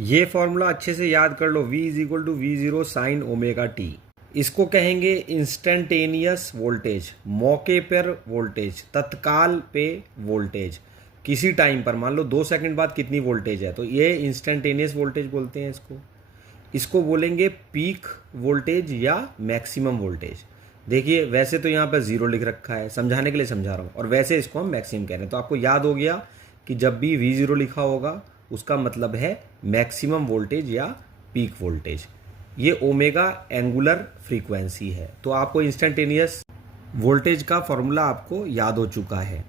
ये फॉर्मूला अच्छे से याद कर लो, V is equal to V0 sine omega t. इसको कहेंगे इंस्टेंटेनियस वोल्टेज, मौके पर वोल्टेज, तत्काल पे वोल्टेज, किसी टाइम पर। मान लो 2 सेकंड बाद कितनी वोल्टेज है, तो ये इंस्टेंटेनियस वोल्टेज बोलते हैं इसको। इसको बोलेंगे पीक वोल्टेज या मैक्सिमम वोल्टेज। देखिए वैसे तो यहाँ पर 0 लिख रखा है, समझाने के लिए समझा रहा हूँ, और वैसे इसको हम मैक्सिमम कह रहे हैं। तो आपको याद हो गया कि जब भी V0 लिखा होगा उसका मतलब है मैक्सिमम वोल्टेज या पीक वोल्टेज। ये ओमेगा एंगुलर फ्रीक्वेंसी है। तो आपको इंस्टेंटेनियस वोल्टेज का फॉर्मूला आपको याद हो चुका है।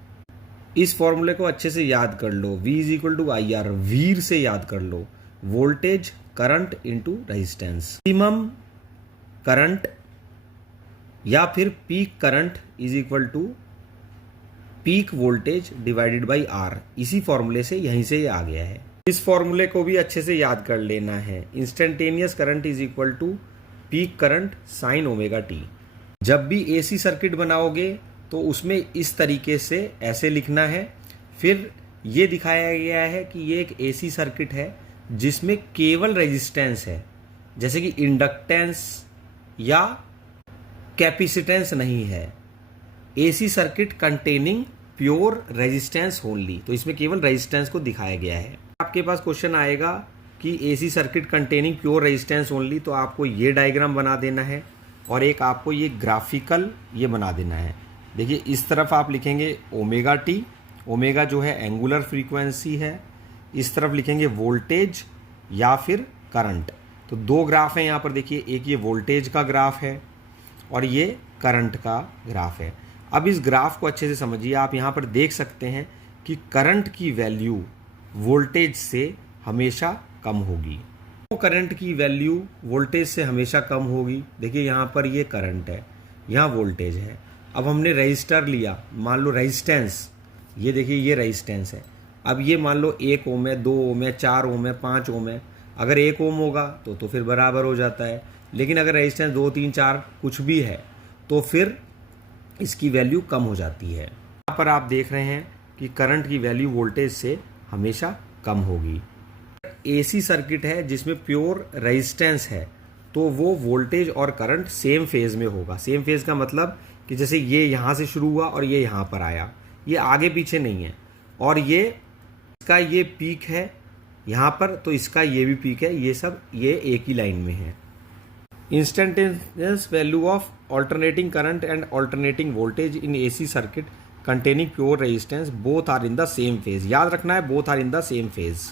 इस फॉर्मूले को अच्छे से याद कर लो, V is equal to IR, वीर से याद कर लो, voltage current into resistance. Maximum current या फिर peak current is equal to peak voltage divided by R। इसी फॉर्मूले से यहीं से ये आ गया है। इस फॉर्मूले को भी अच्छे से याद कर लेना है, instantaneous current is equal to peak current sine omega t. जब भी AC सर्किट बनाओगे तो उसमें इस तरीके से ऐसे लिखना है। फिर ये दिखाया गया है कि ये एक AC सर्किट है जिसमें केवल रेजिस्टेंस है, जैसे कि इंडक्टेंस या कैपेसिटेंस नहीं है। AC circuit containing pure resistance only, तो इसमें केवल रेजिस्टेंस को दिखाया गया है। आपके पास क्वेश्चन आएगा कि AC circuit containing pure resistance only, तो आपको ये डायग्राम बना देना है और एक आपको ये ग्राफिकल ये बना देना है। देखिए इस तरफ आप लिखेंगे ओमेगा टी, ओमेगा जो है एंगुलर फ्रीक्वेंसी है, इस तरफ लिखेंगे वोल्टेज या फिर करंट। तो 2 ग्राफ हैं यहाँ पर, देखिए एक ये वोल्टेज का ग्राफ है और ये करंट का ग्राफ है। अब इस ग्राफ को अच्छे से समझिए। आप यहाँ पर देख सकते हैं कि करंट की वैल्यू वोल्टेज से हमेशा कम होगी। तो करंट की वैल्यू वोल्टेज से हमेशा कम होगी। देखिए यहाँ पर ये करंट है, यहाँ वोल्टेज है। अब हमने रेजिस्टर लिया, मान लो रेजिस्टेंस, ये देखिए ये रेजिस्टेंस है। अब ये मान लो 1 ओम है, 2 ओम है, 4 ओम है, 5 ओम है। अगर 1 ओम होगा तो फिर बराबर हो जाता है, लेकिन अगर रेजिस्टेंस 2, 3, 4 कुछ भी है तो फिर इसकी वैल्यू कम हो जाती है। यहाँ पर आप देख रहे हैं कि करंट की वैल्यू वोल्टेज से हमेशा कम होगी। AC सर्किट है जिसमें प्योर रेजिस्टेंस है, तो वो वोल्टेज और करंट सेम फेज में होगा। सेम फेज का मतलब कि जैसे ये यहाँ से शुरू हुआ और ये यहाँ पर आया, ये आगे पीछे नहीं है। और ये इसका ये पीक है यहाँ पर, तो इसका ये भी पीक है, ये सब ये एक ही लाइन में है। Instantaneous value of alternating current and alternating voltage in AC circuit containing pure resistance both are in the same phase। याद रखना है both are in the same phase।